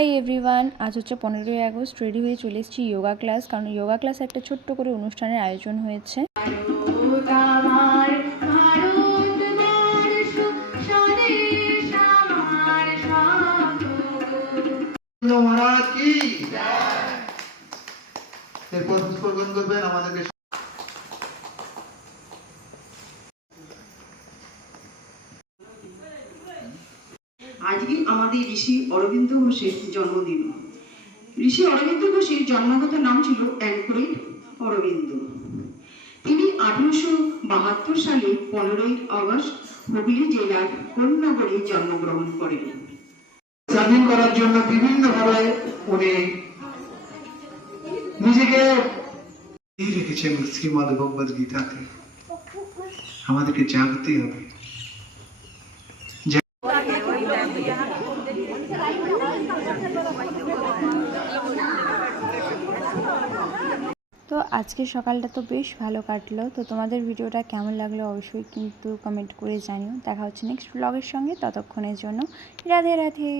Hi everyone, আজ হচ্ছে 15ই August. Ready হয়ে চলে এসেছি যোগা ক্লাস, কারণ যোগা ক্লাসে একটা ছোট্ট করে অনুষ্ঠানের আয়োজন হয়েছে। আজকে আমাদের ঋষি অরবিন্দ ঘোষের জন্মদিন। ঋষি অরবিন্দ ঘোষের জন্মগত নাম ছিল অ্যাঙ্করিড অরবিন্দ। তিনি 1872 সালে 15ই আগস্ট হুগলি জেলার কোন্নগরে জন্মগ্রহণ করেন। স্বাধীন করার জন্য বিভিন্নভাবে উনি নিজেকে রেখেছেন শ্রীমদ ভগবদ গীতাতে। আমাদেরকে জাগতে হবে। তো আজকের সকালটা তো বেশ ভালো কাটলো। তো তোমাদের ভিডিওটা কেমন লাগলো অবশ্যই কিন্তু কমেন্ট করে জানিও। দেখা হচ্ছে নেক্সট ব্লগের সঙ্গে, ততক্ষণের জন্য রাধে রাধে।